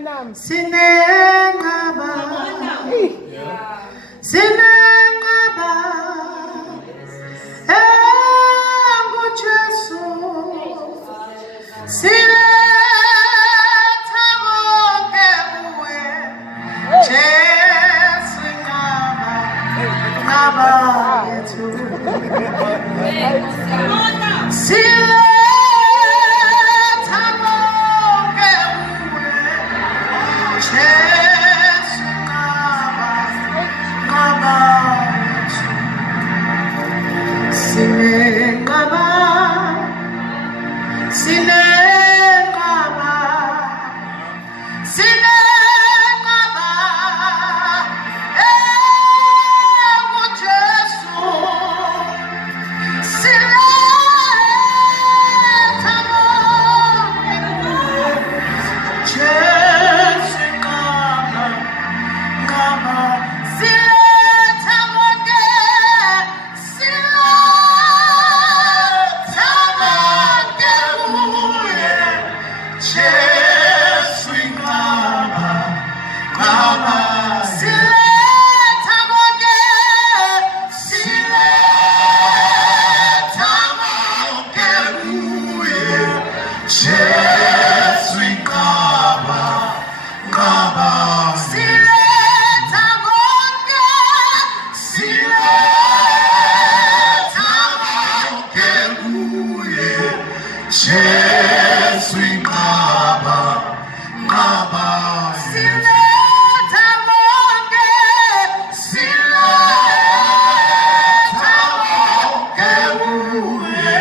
Sinengaba, sinengaba, enguJesu, siletha konke kuye, Jesu ngaba yethu, siletha konke kuye, Jesu ngaba yethu, sinengaba, sinengaba, sinengaba, enguJesu, siletha konke kuye, Jesu ngaba, siletha konke, siletha konke kuye, Jesu ngaba, siletha konke, siletha konke kuye, Jesu ngaba, siletha konke, siletha konke kuye, Jesu ngaba, siletha konke, siletha konke kuye,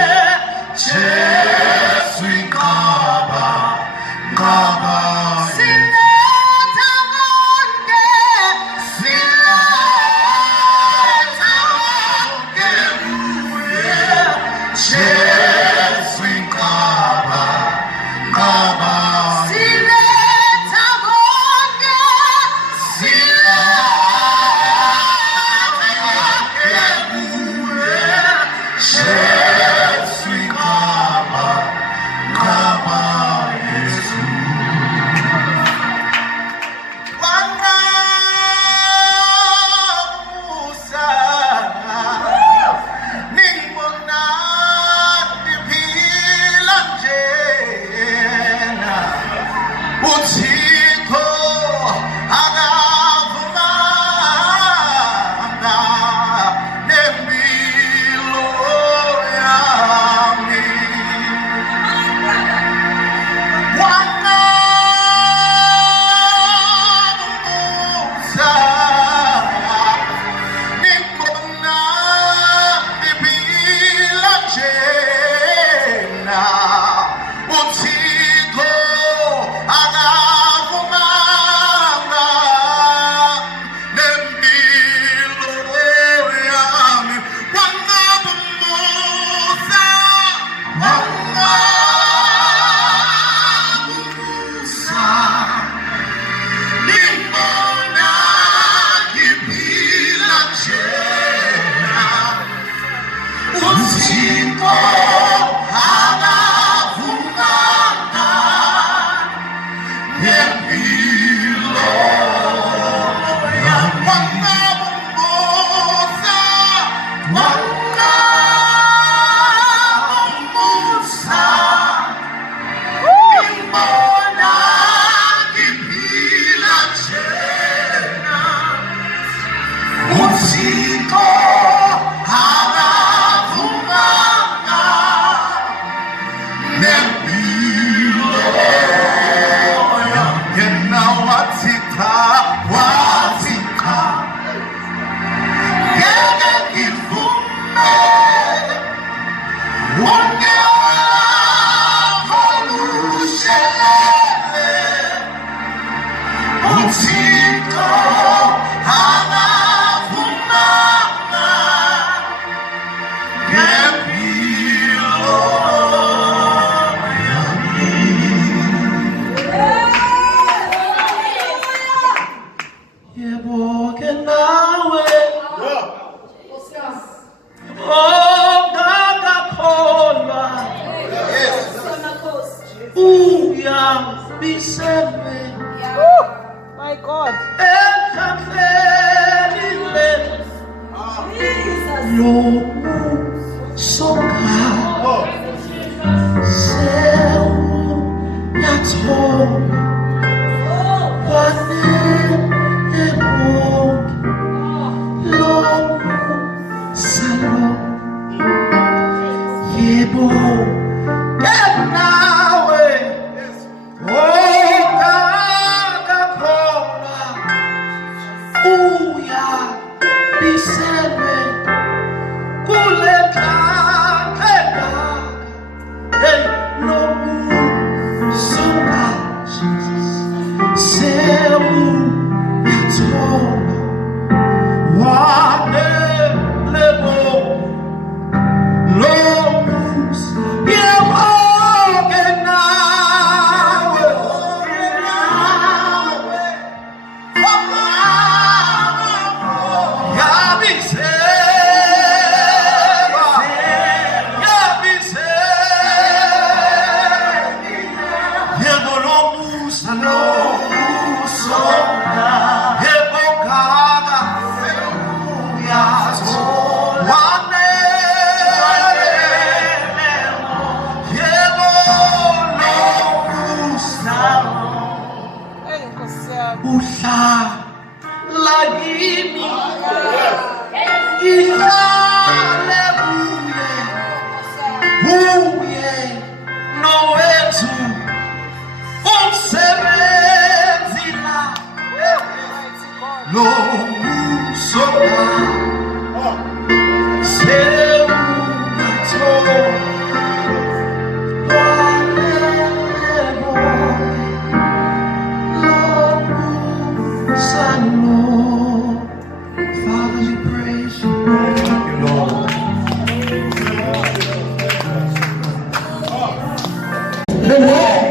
Jesu ngaba, siletha konke, siletha konke kuye, Jesu ngaba, siletha konke, siletha konke kuye, Jesu ngaba, Yesu. Wangamusa, ningibona ngiphila njena, uThixo akavumanga nempilo yami. Wangamusa, ningibona ngiphila njena, uThixo akavumanga nempilo yami. Wangamusa, wangamusa, ningibona ngiphila njena, uThixo akavumanga nempilo yami. Wangamusa, wangamusa, ningibona ngiphila njena, uThixo akavumanga nempilo yami. Yena wathi cha, wathi cha, ngeke ngivume unyawo lwakho lushelele, uThixo akavumanga nempilo yami. Yebo ke nawe ongakakholwa uyambiseme My God.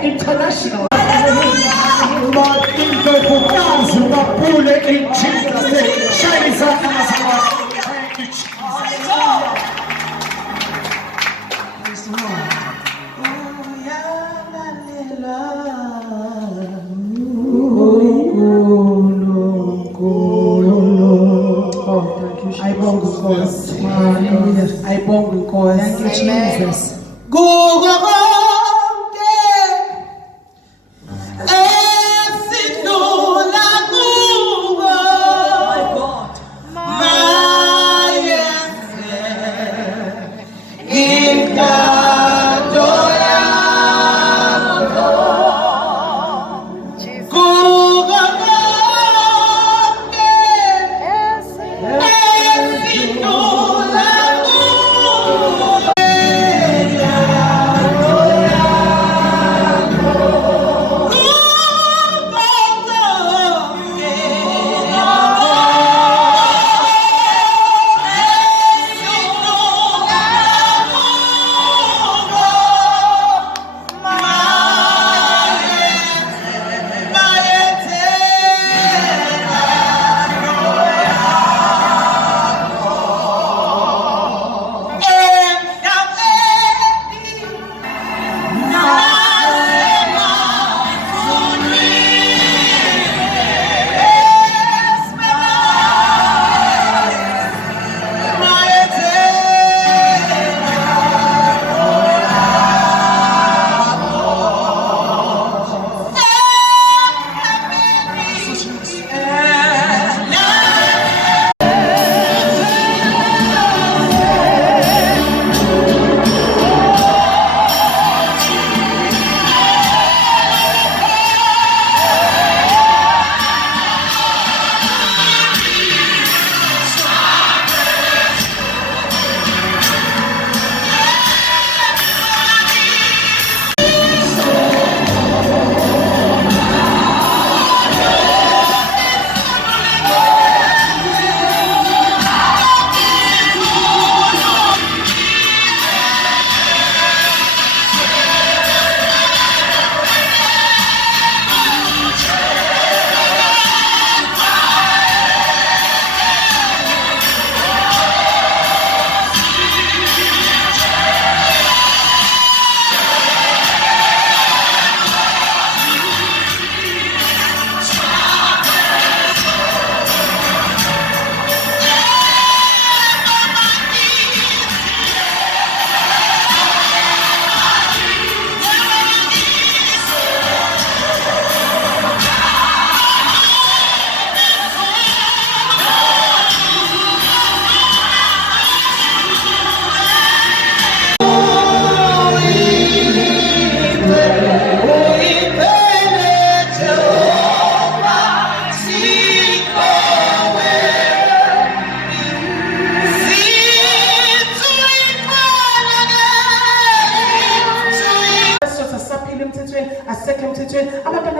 International. Lord, in the Bukazu, Mapule, in Jesus' name. Shine is up. Thank you, Jesus. Praise the Lord. Oh, thank you, Jesus. I bow before. Thank you, Jesus. Go, go, go.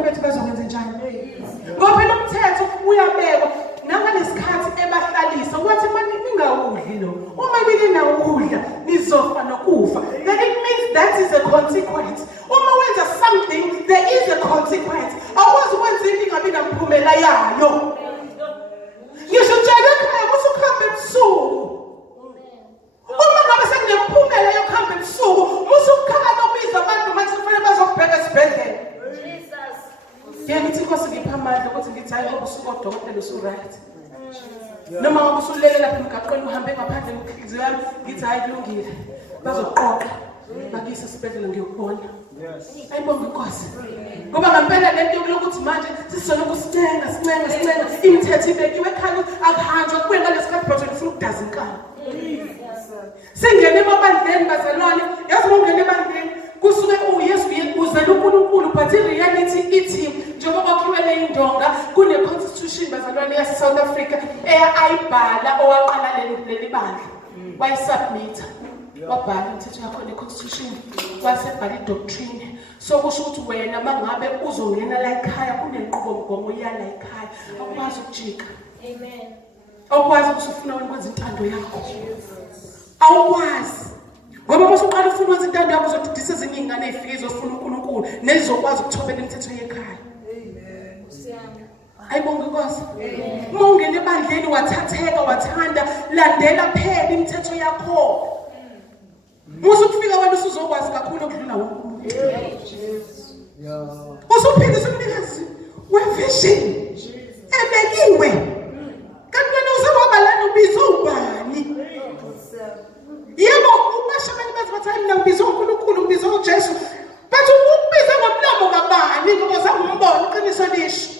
bethu bazokwenza njani. Ngoba lo mthetho uyabekwa nangaleskhathi ebahlalisa ukuthi manje ningawudli lo. Uma ninawudla nizofa nokufa. Then it means that is a consequence. Uma wenza something there is a consequence. Awukwazi ukwenza into ingabi namphumela yayo. Ngisho njalo ekhaya musukhamba ebusuku. Uma ngabe sekunemphumela yokuhamba ebusuku, musukhala nokubiza abantu manje kufanele bazokubheka esibhedlela. Ngithi Nkosi ngipha amandla ukuthi ngithi hayi ngoba usuku odokotela usu-right. Noma ngoba usulele lapha emgaqweni uhambe ngaphandle nenhliziyo yami ngithi hayi kulungile. Bazoqoqa bakuyise esibhedlela ngiyokubona. Ayibonge Nkosi. Ngoba ngempela lento yokuthi manje sisizoloku sincenga imithetho ibekiwe ekhaya akuhanjwa kubuye ngalesikhathi project ufuna ukudaza inkani. Singene emabandleni bazalwane, yazi ungene ebandleni kusuke uYesu uzela uNkulunkulu but reality ithi njengoba kwakhiwe leindonga kune constitution bazalwane yase South Africa ayibhala owaqala leli bandla wayisubmit wabhala imithetho yakho ne constitution wasebhala idoctrine so kusho ukuthi wena mangabe uzongena la ekhaya kunenqubomgomo yala ekhaya akwazi ukujika. Amen. Awukwazi usufuna ukwenza intando yakho. Awukwazi. Ngoba masuqala ufuna ukwenza intando yakho uzodidisa ezinye izingane ezifika izofuna uNkulunkulu nezizokwazi ukuthobela imithetho yekhaya. Amen. Ayibonge Nkosi. Uma ungena ebandleni wathatheka wathanda landela phela imithetho yakho. Musukufika wena usuzokwazi kakhulu ukudlula wonke umuntu. Usuphinde umnikazi wevision ebekiwe. Kanti wena uzobaba lana ubizo ubani? Yebo ubashamani bathi mina ngibizo uNkulunkulu ngibizo uJesu. Bathi ukubiza ngomlomo kabani ngoba zangumbona iqiniso lisho.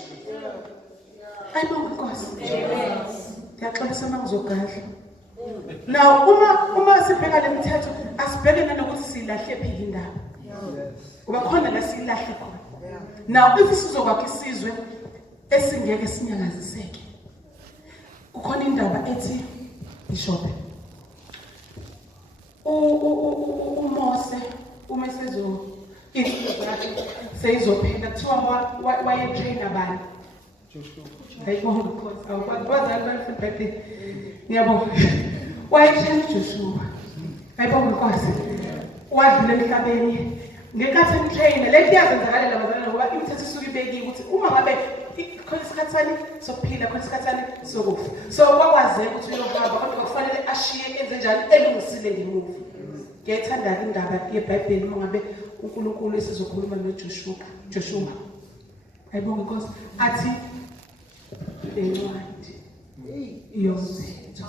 Ayibonge Nkosi. Amen. Ngiyaxolisa mangizogadla. Now uma sibheka le mithetho asibheke nanokuthi silahle phi indaba. Kuba khona la silahle khona. Now if sizokwakha isizwe esingeke sinyangaziseke. Kukhona indaba ethi ishophe. uMose uma isizwe yakhe seyizophela kuthiwa wayetrain abantu. Ayibonge Nkosi. Awukwazi birthday. Ngiyabonga. Wayetrain uJoshua. Ayibonge Nkosi. Wadlula emhlabeni. Ngenkathi emtrain le nto yazenzakalela bazalwane ngoba imithetho isuke ibekiwe ukuthi uma ngabe khona isikhathani sokuphila khona isikhathani sokufa. So kwakwazeka ukuthi uyohamba kodwa kufanele ashiye enze njani elungisile ngemuva. Ngiyayithanda indaba yeBhayibheli uma ngabe uNkulunkulu esizokhuluma noJoshua. Ayibonge Nkosi. Athi lencwadi yomthetho.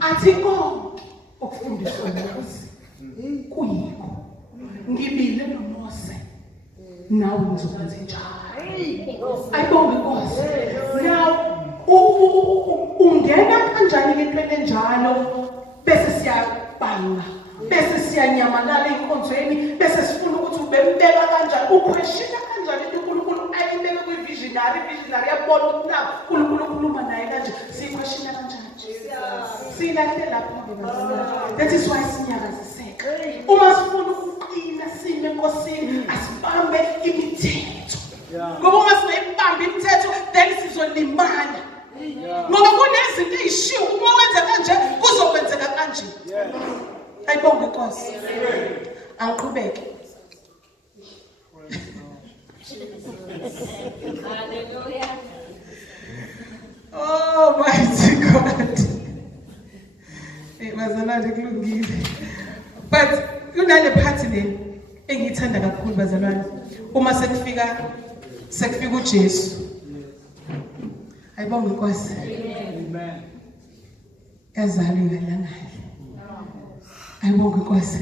Athi konke okufundiswa nguMose kuyikho. Ngibile noMose nawe ngizokwenza njalo. Ayibonge Nkosi. Now ungena kanjani entweni enjalo bese siyabanga bese siyanyamalala enkonzweni bese sifuna ukuthi ubembeka kanjani ukhweshina kanjani into uNkulunkulu ayibeke kwivisionary yabona ukuthi na uNkulunkulu ukhuluma naye kanje sikhweshina kanjani silahle lapho ke bazalwane. That is why sinyakaziseka uma sifuna ukuqina sime enkosini asibambe imithetho ngoba uma singayibambi imithetho then sizolimala. Ngoba kunezinto ezishiwo uma wenza kanje kuzokwenzeka kanje. Ayibonge Nkosi. Awuqhubeke. Hallelujah. Oh mighty God. Bazalwane kulungile. But kunale part le engiyithanda kakhulu bazalwane. Uma sekufika uJesu. Ayibonge Nkosi. Amen. Yazaliwe lana. Ayibonge Nkosi.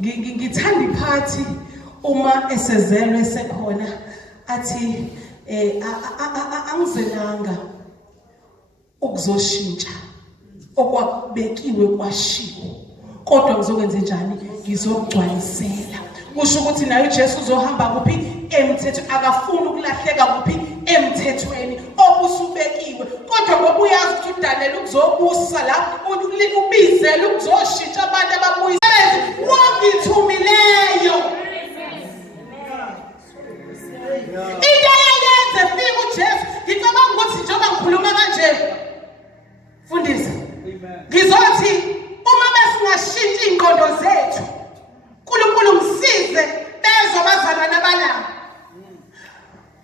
Ngithanda iphathi uma esezelwe sekhona athi angizelanga ukuzoshintsha okwabekiwe kwashiwo kodwa ngizokwenza njani ngizogcwalisela. Kusho ukuthi naye uJesu uzohamba kuphi emthetho akafuni ukulahleka kuphi emthethweni obusubekiwe kodwa ngoba uyazi ukuthi uDaniel uzobusa la ubizela ukuzoshintsha abantu ababuyisele wongithumileyo. Into eyenze fika uJesu ngicabanga ukuthi njengoba ngikhuluma kanje fundisa ngizothi uma besingashintsha ingqondo zethu uNkulunkulu msize bezobazalwana balabo.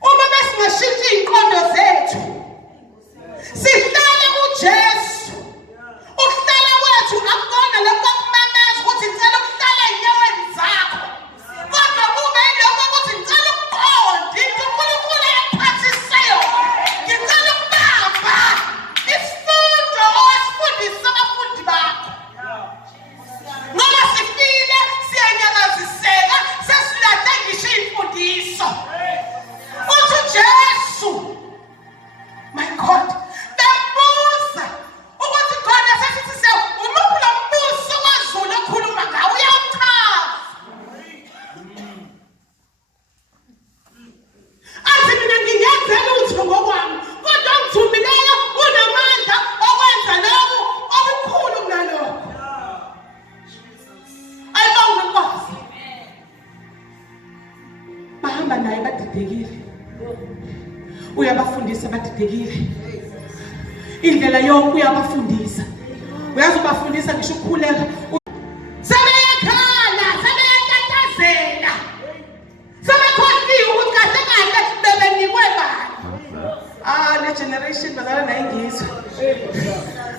Uma besingashintsha ingqondo zethu sihlale uJesu ukuhlala kwethu akukona lokho kumameza ukuthi ngicela ukuhlala enyaweni zakho kodwa kube yilokho ukuthi ngicela ukuqonda into uNkulunkulu ayiphathiseyo. Ngicela ukubamba isifundo osifundisa abafundi bakho ngoba sifile siyanyakaziseka sesilahla ngisho imfundiso uthi uJesu my God bebuza ukuthi khona sesithi se umuphi lo mbuso wazulu okhuluma ngawo uyawuchaza athi mina ngingenze lutho ngokwami kodwa ngithumileyo unamandla okwenza lokho okukhulu kunalokho. Ayibonge Nkosi. Bahamba naye badidekile. Uyabafundisa badidekile. Indlela yonke uyabafundisa. Uyazi ubafundisa ngisho ukukhuleka. Sebeyakhala, sebeyatatazela. Sebekhondiwe ukuthi kahle kahle bebenikwe bani. Le generation bazalwa nayo ingizwe.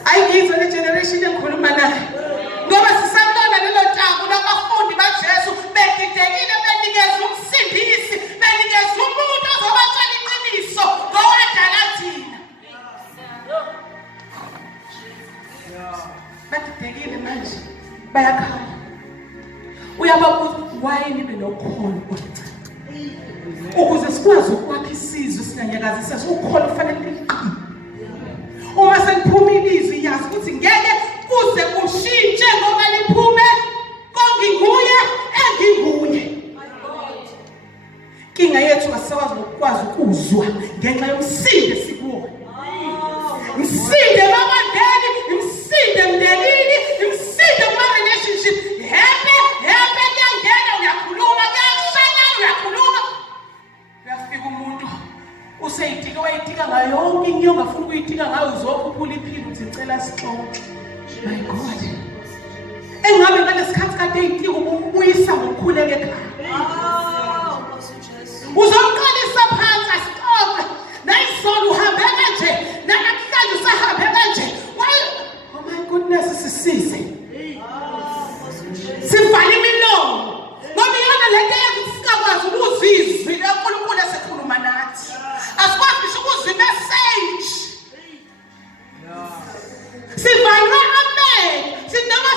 Ayingizwe le generation engikhuluma nayo. Ngoba sisabona lelo thango labafundi baJesu bedidekile benikeza umsindisi, benikeza umuntu ozobatshela iqiniso ngowadala thina. Badidekile manje bayakhala. Uyababuza why nibe nokholo oluncane ukuze sikwazi ukwakha isizwe sinanyakazisa ukholo kufanele liqine. Uma seniphumile izwi yazi ukuthi ngeke kuze kushintshe ngoba liphume konginguye enginguye. Kinga yethu asakwazi ukwazi ukuzwa ngenxa yomsindo sikuwo. Msinde mabandeni, msinde mndenini, msinde ma-relationship. Hepe kuyangena uyakhuluma, kuyashaya uyakhuluma. Uyafika umuntu useyitika wayitika ngayo yonke into ongafuna ukuyitika ngayo uzokhuphula iphini uthi ngicela sixoxe. My God. Engabe ngalesikhathi kade eyitika ubuyisa ngokukhuleka ekhaya. Uzomqalisa phansi asixoxe. Nayizolo uhambe kanje, namhlanje usahambe kanje. Oh my goodness sisize. Sivale imilomo. Ngoba iyona lento eyenza sikakwazi ukuzwa izwi loNkulunkulu esekhuluma nathi. Asikwazi ngisho ukuzwa i-message. Sivalwe amehlo. Sinoma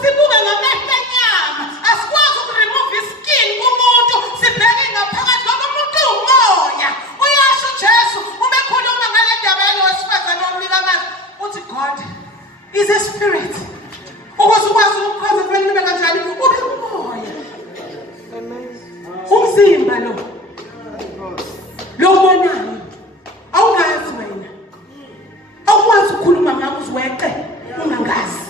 sibuka ngamehlo enyama. Asikwazi ukuremove iskin kumuntu sibheke ngaphakathi ngoba umuntu umoya. Uyasho uJesu ubekhuluma ngale ndaba yalowesifazane omnikamazi uthi God is a spirit. Ukuze ukwazi ukukhoza kufanele ube kanjani ube umoya. Umzimba lo monayo awungazi wena. Awukwazi ukukhuluma ngakho uzweqe ungangazi.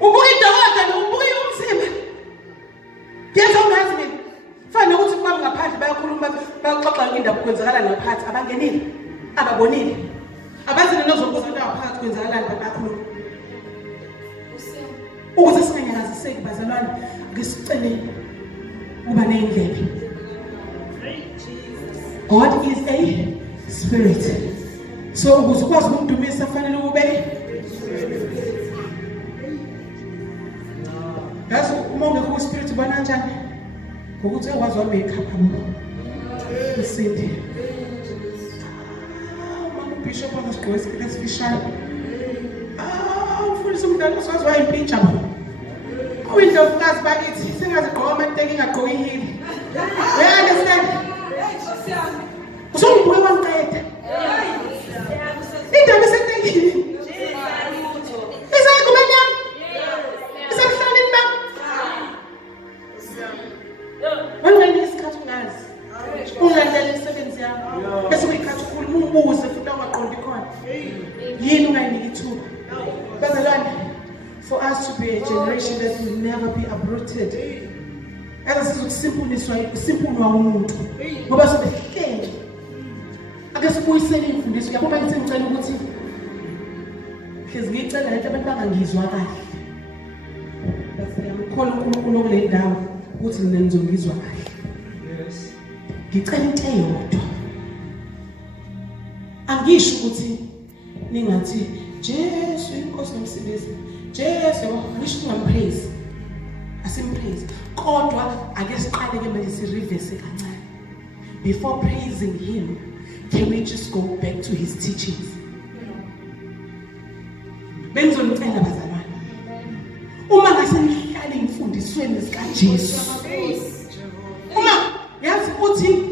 Ubuye idokotela ubuye umzimba. Yenza ungazi mina. Fana ukuthi kwami ngaphandle bayakhuluma bayaxoxa indaba kwenzakala ngaphansi abangenile ababonile. Abazi nozobuza ngaphansi kwenzakalani bayakhuluma. Ukuze singanyakaziseki bazalwane ngisicele uba neindlebe. God is a spirit. So ukuze ukwazi ukumdumisa fanele ube yazi uma ungekho spirit ubona kanjani ngokuthi ekwazi wambe ikhapha usindi. Bishop angasigqwesa lesifishane. Ufundisa umntwana usazi wayimpintsha bo. Awindlovukazi bakithi singazigqoka amateki ingagqoki ihili. Uyaunderstand? Usungibhuke kwamqeda. Indaba isetekile. Isayikumenyama. Isemhlanini ba. Wangani isikhathi ungazi. Ungalandela imisebenzi yakho. Bese uyikhathi ukhuluma umbuze futhi awaqondi khona. Yini ungayiniki ithuba? Bazalwane, for us to to be a generation that will never be uprooted. Ake simpuliswa umuntu ngoba sobehlele. Ake sibuyisele imfundiso yakho bayithi ngicela ukuthi hlezi ngicela lento abantu bangangizwa kahle. Ngiyamkhona uNkulunkulu kule ndawo ukuthi mina ngizongizwa kahle. Yes. Ngicela into eyodwa. Angisho ukuthi ningathi Jesu inkosi nomsebenzi. Jesu ngisho ungampraise. Asimpraise. Kodwa ake siqale ke manje si-reverse kancane. Before praising him, can we just go back to his teachings? Bengizomcela bazalwane. Uma ngase nihlale imfundisweni zikaJesu. Uma yazi uthi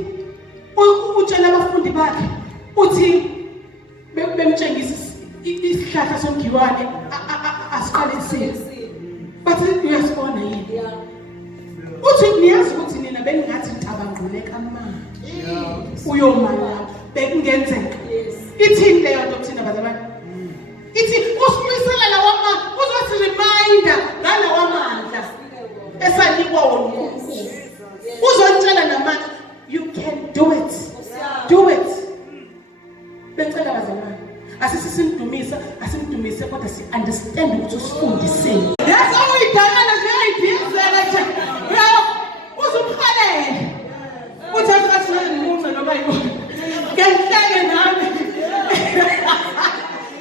utshela abafundi bakhe uthi bemtshengisa isihlahla somgiwane asiqalisile. Bathi uyasibona yini? Uthi niyazi ukuthi nina bengathi ngicabangquleka manje. Uyomala bekungenzeka. Ithini leyo nto kuthina bazalwane? Ithi usibuyisela lawama uzothi reminder ngalawamandla esanikwa wona. Uzontshela namanje you can do it. Do it. Bengicela bazalwane. Asisimdumisa, asimdumise kodwa si understand ukuthi usifundiseni. That's how we done as ideas like uzumkhalele. Uthatha kahle umuntu noma yini. Ngihleke nami.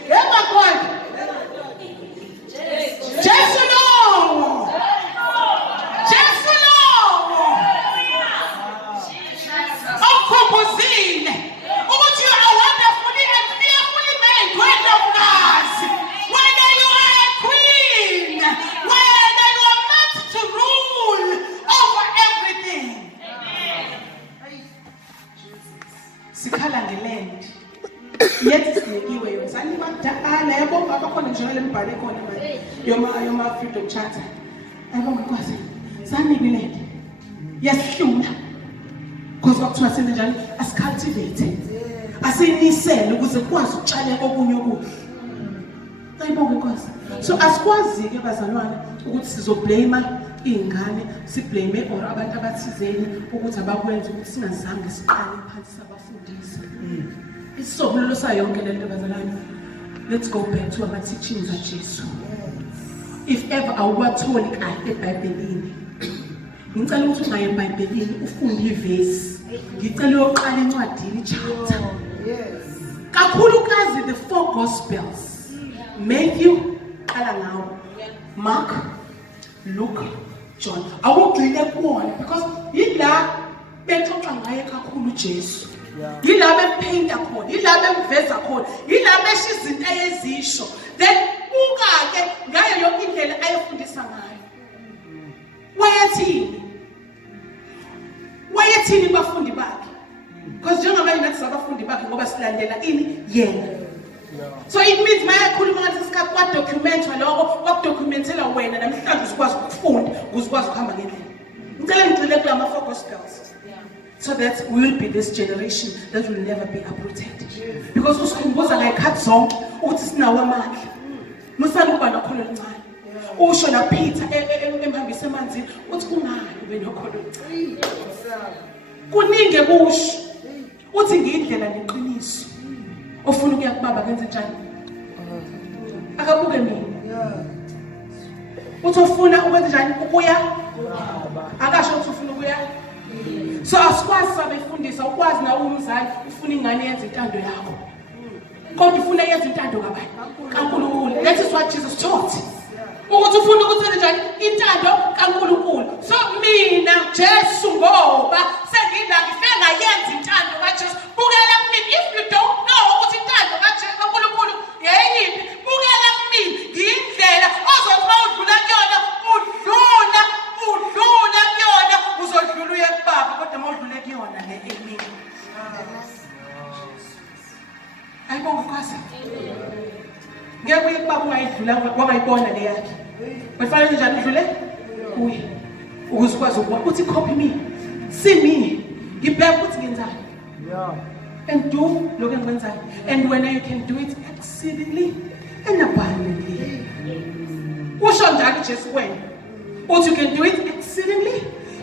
Yebo God. Jesu no. Jesu no. Okhombuzile. Ukuthi you are wonderfully and fearfully made. Great of God. Whether you are a queen, whether you are meant to rule over everything. Sikhala ngeland. Yet sinekiwe yozani badala yabo abakhona njalo embhale khona manje. Yoma freedom charter. Ayibonga kwazi. Sanibiland. Yasihlula. Because kwakuthiwa sene njalo asicultivate. Asinisele ukuze kwazi ukutshaleka okunye okuhle. Ayibonga kwazi. So asikwazi ke bazalwane ukuthi sizoblame ingane, siblame or abantu abathizeni ukuthi abakwenza ukuthi singazange siqale phansi sabafundisa. Isisombululo sayonke lento bazalwane. Let's go back to our teachings of Jesus. If ever awuwatholi kahle eBhayibhelini. Ngicela ukuthi ungaye eBhayibhelini ufunde ivesi. Ngicela uyoqala encwadini chapter. Yes. Kakhulukazi the 4 gospels. Matthew, qala ngawo. Mark, Luke, John. Awugcine kuwona because yila bexoxa ngaye kakhulu uJesu. Yila bepainta khona, yila bemveza khona, yila besho izinto ayezisho. Then buka ke ngayo yonke indlela ayefundisa ngayo. Wayethini bafundi bakhe? Because njengoba nathi sabafundi bakhe ngoba silandela ini yena. So it means mayakhuluma ngathi isikhathi kwa documentary lokho kwakudocumentela wena namhlanje usikwazi ukufunda, uzikwazi ukuhamba ngendlela. Ngicela ngicele kulama 4 gospels. So that we will be this generation that will never be uprooted. Because usikhumbuza ngayikhathi zonke ukuthi sinawo amandla. Musana ukuba nokholo oluncane. Usho na Peter emhambisa emanzini uthi kungani ube nokholo oluncane. Kuningi kusho. Uthi ngiyindlela neqiniso. Ofuna ukuya kubaba kenze njani? Akabuke mina. Uthi ufuna ukwenza njani ukuya? Akasho ukuthi ufuna ukuya. So asikwazi sabefundisa ukwazi nawe umzali ufuna ingane yenze intando yakho. Kodwa ufuna yenze intando kabani? kaNkulunkulu. That is what Jesus taught. Ukuthi ufuna ukuthi njani intando kaNkulunkulu. So mina Jesu ngoba sengidla ngifike ngayenza intando kaJesu. Bukela kimi if you don't know ukuthi intando kaNkulunkulu yeyiphi. Bukela kimi ngiyindlela ozothi udlula kuyona udlula kuyona uzodlula uye kubaba kodwa mawudlule kuyona le emini. Ayibonga kwasa. Ngeke uye kubaba ungayidlula wangayibona le yakhe. Bafanele njani udlule kuye. Ukuze ukwazi ukubona uthi copy me. See me. Ngibheka ukuthi ngenzani. Yeah. And do lokho engikwenzayo. And when you can do it exceedingly and abundantly. usho njalo uJesu kuwena uthi you can do it exceedingly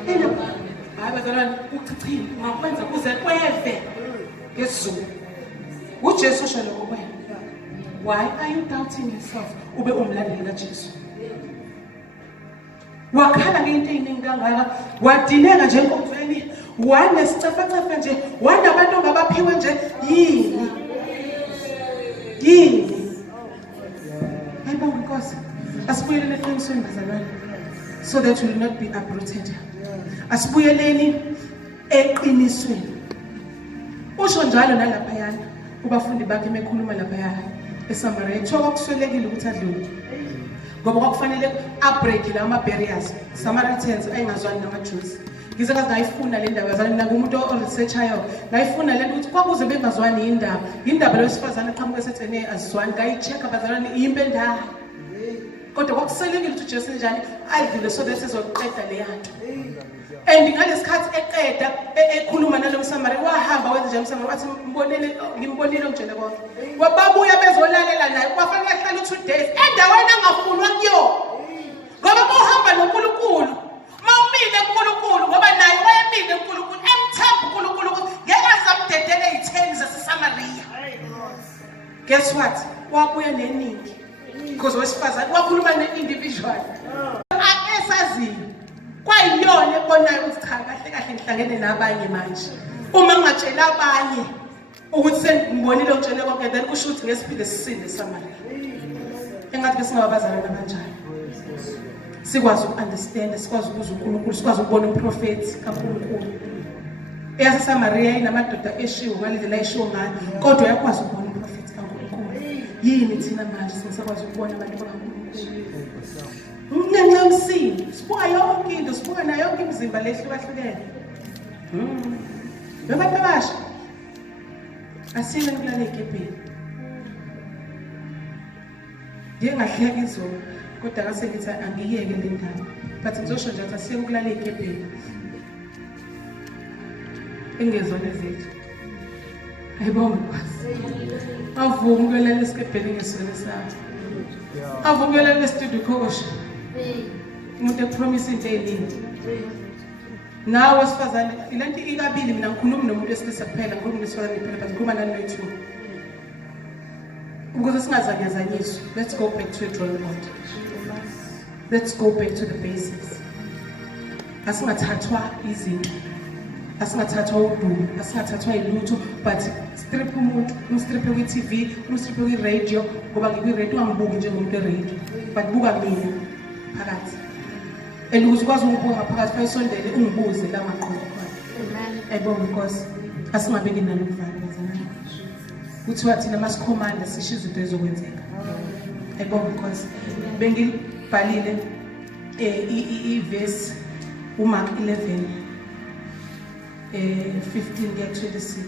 and hayi bazalwane uchichile ungakwenza kuze kweve ngesizulu uJesu usho lokho kuwena. Why are you doubting yourself ube umlandeli kaJesu? Wakhala ngento eziningi kangaka wadineka nje enkonzweni wanesicefacefe nje wanabantu ongabaphiwe nje yini hayibo Nkosi asibuyeleni eqinisweni bazalwane so that we will not be uprooted. Asibuyeleni eqinisweni usho njalo nalaphayana kubafundi bakhe emekhuluma laphaya eSamaria kuthiwa kwakuswelekile ukuthi adlule ngoba kwakufanele abreak la ama-barriers Samaritans ayengazwani namaJews. Ngize kazi ngayifuna le ndaba bazalwane nakumuntu o-researchayo ngayifuna le ukuthi kwakuze bengazwani yindaba lowesifazane aqhamuka esethene azizwani ngayi-check-a bazalwane yimpendalo kodwa kwakuselekile ukuthi uJesu njani adlule so that ezoqeda le yanto. And ngalesikhathi eqeda ekhuluma nalo mSamaria wahamba wenza nje mSamaria wathi ngimbonile ngitshele konke wababuya bezolalela naye kwafanele ahlale 2 days endaweni angafunwa kuyo ngoba kuhamba noNkulunkulu mawumile kuNkulunkulu ngoba naye wayemile kuNkulunkulu emthemba uNkulunkulu ukuthi ngeke azamdedele izitheni zaseSamaria. Guess what? Wabuya neningi because wesifazane wakhuluma ne-individual akesaziyo kwayiyona ebonayo ukuthi cha kahle kahle ngihlangene nabanye manje uma ngingatshela abanye ukuthi sengibonile ngitshele konke then kusho ukuthi ngesiphile sisinde Samaria. Engathi besingabazalwana kanjani sikwazi ukunderstand sikwazi ukuzwa uNkulunkulu sikwazi ukubona umprofeti kaNkulunkulu eyaseSamaria inamadoda eshiwo ngalendlela eshiwo ngayo kodwa yakwazi ukubona umprofeti kaNkulunkulu. Yini thina manje singasakwazi ukubona abantu bakaNkulunkulu ngenxa yomsindo sibuka yonke into sibuka nayo yonke imizimba lehlukahlukene nabantu abasha asile kulale ekepeni ngingahleka izolo kodwa kase ngithi angiyeke le ndaba but ngizosho nje ukuthi asiye kulala ekepeni engezona zethu ayibonge Nkosi avuma ukulala esikepeni ngesona sakho avuma ukulala estudio khosha umuntu epromise into eziningi nawe wesifazane ilento ikabili mina ngikhuluma nomuntu wesilisa kuphela ngikhuluma nesifazane kuphela but ngikhuluma nani bethu ukuze singazanyazanyiswa. Let's go back to a drawing board. Let's go back to the basics. Asingathathwa izinto asingathathwa udumo asingathathwa ilutho but strip umuntu umstriphe kwi-TV umstriphe kwi-radio ngoba ngikwi-radio angibuki njengomuntu e-radio but buka mina phakathi and ukuze ukwazi ukubuka ngaphakathi fanele usondele ungibuze la maqondo khona. Ayibonge Nkosi asingabeki nalo kuvalo bazalwane kuthiwa thina masikhomanda sisho izinto ezokwenzeka. Ayibonge Nkosi bengibhalile i-verse uMark 11 15 kuya 26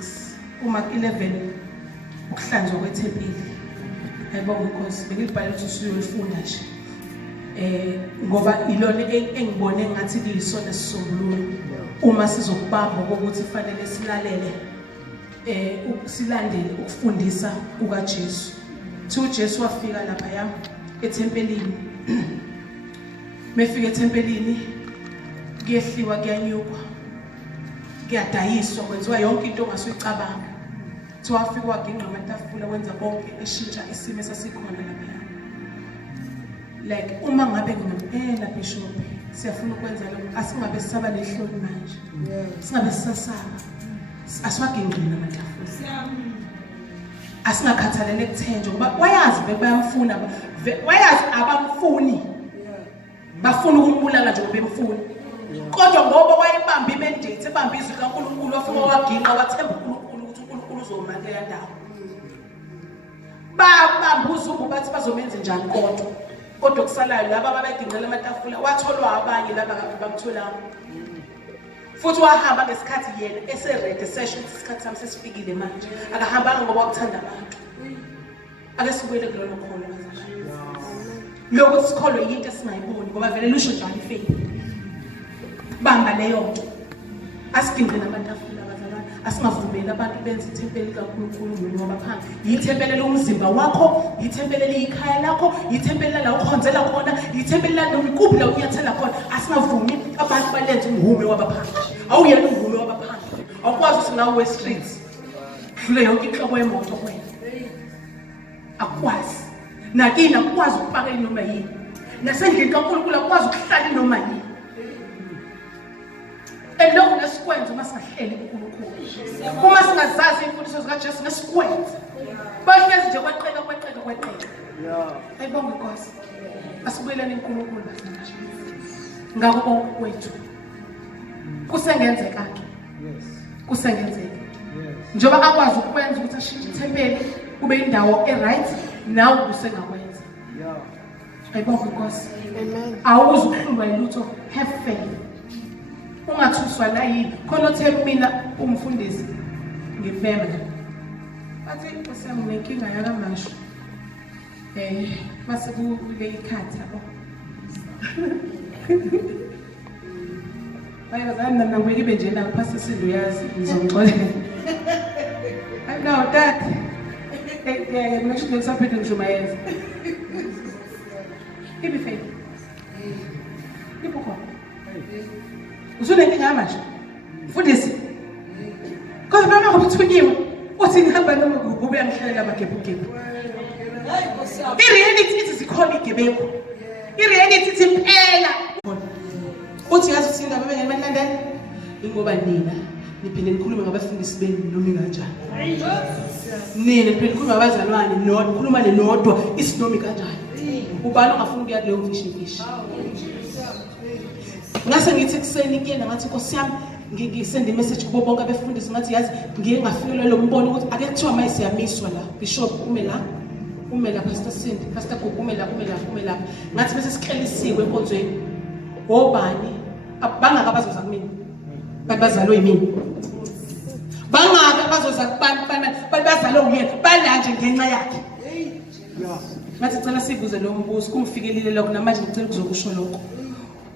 uMark 11 ukuhlanzwa kwethempeli. Ayibonge Nkosi bengibhalile ukuthi usuyolifunda nje ngoba ilona engibone ngathi liyisona esisombululo uma sizokubamba ukuthi kufanele silalele silandele ukufundisa kukaJesu. uJesu wafika lapha ethempelini mefika ethempelini kuyehliwa kuyanyukwa kuyadayiswa kwenziwa yonke into ongasuyicabanga. Wafika waginqa amatafula wenza konke eshintsha isimo esasikhona lapha. Like uma ngabe ngempela bishop siyafuna ukwenza lokho asingabe sisaba nehloni manje singabe sisasaba asiwagingqina amatafula asingakhathalele kuthenjwa ngoba wayazi bayamfuna wayazi abamfuni bafuna ukumbulala nje ngoba bemfuna kodwa ngoba wayebamba imendate ebamba izwi kaNkulunkulu wafika waginqa wathemba uNkulunkulu ukuthi uNkulunkulu uzomandla ndawo babambuza ukuthi bazomenza njani kodwa kusalayo laba ababeginqela amatafula watholwa abanye laba bamtholanga futhi wahamba ngesikhathi yena eserede session isikhathi sami sesifikile manje akahambanga ngoba ukuthanda abantu. Ake sibuyele kulelo kholo bazalwane lokho sikholo yinto esingayiboni ngoba vele lusho njalo ifaith bamba leyo nto asiginqele amatafula bazalwane Asingavumeli abantu benze ithempeli kaNkulunkulu ngoba baphansi. Yithempeli lomzimba wakho, yithempeli likhaya lakho, yithempeli la ukhonzela khona, yithempeli la nomkuphi la uyathela khona. Asingavumi abantu balenze umhume wabaphansi. Awuyena umhume wabaphansi. Awukwazi ukuthi nawe we-streets. Dlule yonke inhloko yemoto kwena. Akwazi. Nakini akwazi ukupaka inoma yini. Nasendlini kaNkulunkulu akwazi ukuhlala inoma yini. Elokhu nesikwenza uma singahleli kuNkulunkulu. Uma singazazi imfundiso zikaJesu nesikwenza. Bahlezi nje kweqeka. Ayibonge Nkosi. Asibuyeleni kuNkulunkulu namhlanje. Ngakho kwethu. Kusengenzeka ke. Kusengenzeka. Njoba akwazi ukwenza ukuthi ashintshe ithempeli kube indawo eright nawe usengakwenza. Ayibonge Nkosi. Amen. Awuzi ukuhlulwa yilutho, have faith. Ungathuswa la yini khona othe mina umfundisi ngivema bathi usemunenkinga yakamasho mase kule ikhathi yabo bayazana nami ngeke nje la phasi isindo yazi ngizongixolela I know that ngisho ngisaphethe ngisho mayenza ibe faith ibukhona Uzunenkinga manje. Mfundisi. Kodwa mama ngokuthukiwe uthi ngihamba noma kube yamhlelela abagebhugebhu. I-reality ithi zikhona igebengu. I-reality ithi impela. Uthi yazi ukuthi indaba bengene banilandela ingoba nina niphinde nikhulume ngabafundisi benu noma kanjani. Nina niphinde nikhulume ngabazalwane nodwa nikhuluma nenodwa isinomi kanjani. Ubani ongafuna ukuya kuleyo fish. Ngase ngithi kuseni kuyena ngathi Nkosi yami ngisende imessage kubo bonke abefundisi ngathi yazi ngiye ngafikelwa lo mbono ukuthi ake kuthiwa maye siyamiswa la bishop ume la pastor Cindy pastor Gugu ume la ngathi bese sikhelisiwe enkonzweni obani bangaka abazoza kumina bazalwe yimini bangaka abazoza kubani bazalwe uyena bala nje ngenxa yakhe ngathi cela sibuze lo mbuzo kumfikelile lokho namanje ngicela ukuzokusho lokho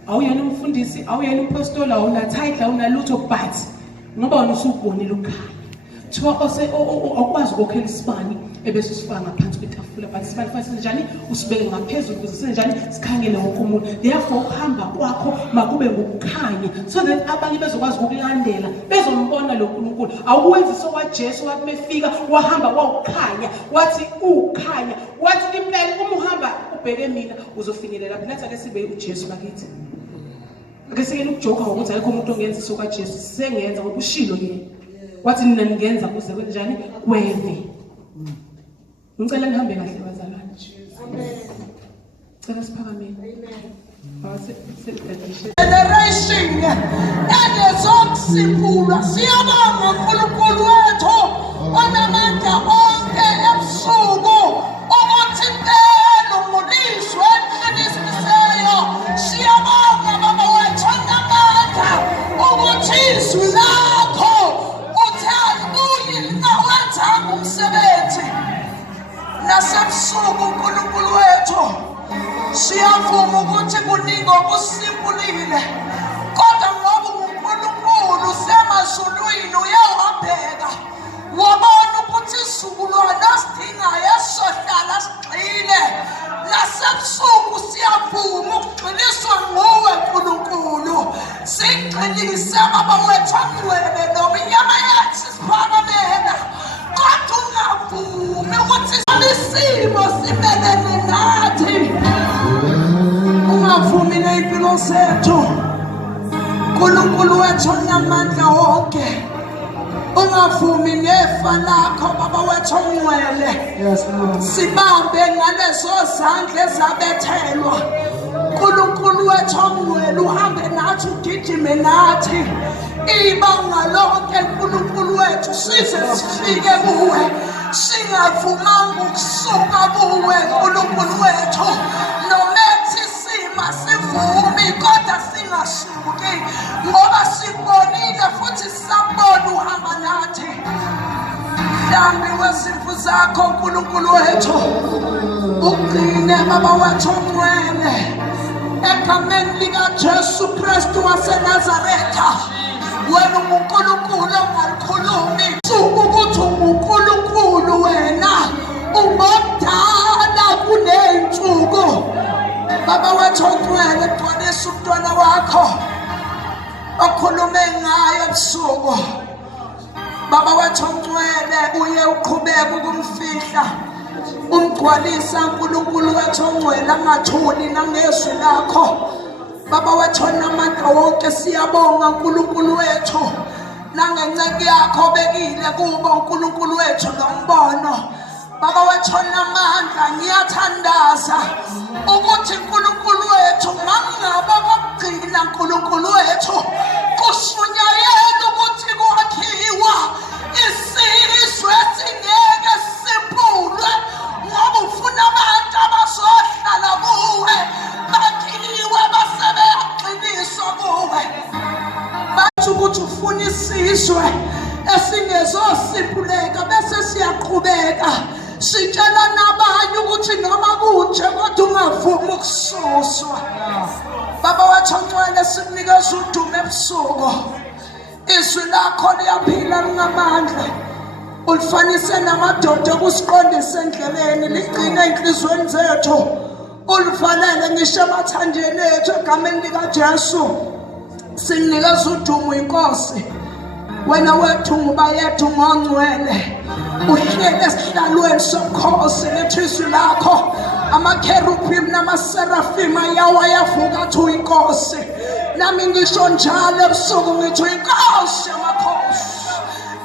awuyena umfundisi awuyena umpostoli awuna title awunalutho but ngoba wena usubonile ukhaya thiwa awukwazi ukhokhela isibani ebese usifaka ngaphansi kwetafula but isibani fanele njani usibeke ngaphezulu ukuze senjani sikhangele wonke umuntu therefore ukuhamba kwakho makube ngokukhanya so that abanye bezokwazi ukulandela bezombona lo nkulunkulu awuwenzi sokwaJesu wathi befika wahamba wawukhanya wathi ukhanya wathi impela uma uhamba ubheke mina uzofinyelela lapho nathi ake sibe uJesu bakithi Akesengena ukujoka ukuthi ayikho umuntu ongenza sokwaJesu sengenza ngoba ushilo yena wathi nina ningenza kuze kwenjani kweve ngicela nihambe kahle bazalwane amen cela siphakameni generation enezokusiphula siyabonga uNkulunkulu wethu onamandla onke ebusuku ukuthi phela umuliswe enhliniseyo siyabonga baba wethu onamandla ukuthi izwi lakho uthabuye lingawenza umsebenzi nasebusuku uNkulunkulu wethu siyavuma ukuthi kuningi okusimbulile kodwa ngoba uNkulunkulu semazulwini uyawabheka wabona ukuthi isizukulwane sidingayo esohlala sigxile nasebusuku siyavuma ukugxiliswa nguwe Nkulunkulu sigxilise baba wethu ongcwele noma inyama yathi siphakamela kodwa ungavumi ukuthi isimo simelene nathi ungavumi ney'mpilo zethu uNkulunkulu wethu onamandla wonke ungavumi nefa lakho baba wethu ongcwele sibambe ngalezo zandla ezabethelwa uNkulunkulu wethu ongcwele uhambe nathi ugijime nathi ibanga lonke uNkulunkulu wethu size sifike kuwe singavumanga ukusuka kuwe uNkulunkulu wethu nomethi sima sivumi kodwa singasuki ngoba sibonile futhi sabona uhamba nathi mhlambi wezimvu zakho uNkulunkulu wethu ugcine baba wethu ongcwele egameni likaJesu Kristu waseNazaretha wena uNkulunkulu ongalikhuluma lakho okhulume ngayo ebusuku baba wethu ongcwele uye uqhubeka ukumfihla umgcwalisa uNkulunkulu wethu ongcwele angathuli nangezwi lakho baba wethu onamandla wonke siyabonga uNkulunkulu wethu nangenceke yakho bekile kubo uNkulunkulu wethu nombono baba wethu onamandla ngiyathandaza ukuthi uNkulunkulu wethu mangaba kokugcina uNkulunkulu wethu kushunyayela ukuthi kwakhiwa isizwe singeke sipulwe ngoba ufuna abantu abazohlala kuwe bakhiwe basebeyaqiniswa kuwe bathi ukuthi ufuna isizwe esingezosiphuleka bese siyaqhubeka sitshela nabanye ukuthi noma kunje kodwa ungavumi ukususwa baba wethu ongcwele sikunikeza udumo ebusuku izwi lakho liyaphila lingamandla ulifanise namadoda okusiqondisa endleleni liqine enhlizweni zethu ulivalele ngisho emathanjeni ethu egameni likaJesu sikunikeza udumo inkosi wena wethu nguba yethu ngongcwele uhlele esihlalweni somkhosi lethizwi lakho amakherubim namaserafim ayawa yavuka athi uyinkosi nami ngisho njalo ebusuku ngithi uyinkosi yamakhosi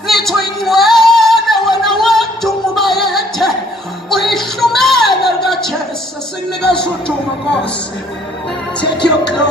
ngithi uyingcwele wena wethu nguba yethu uyihlumele likaJesu sikunikeza udumo Nkosi take your glory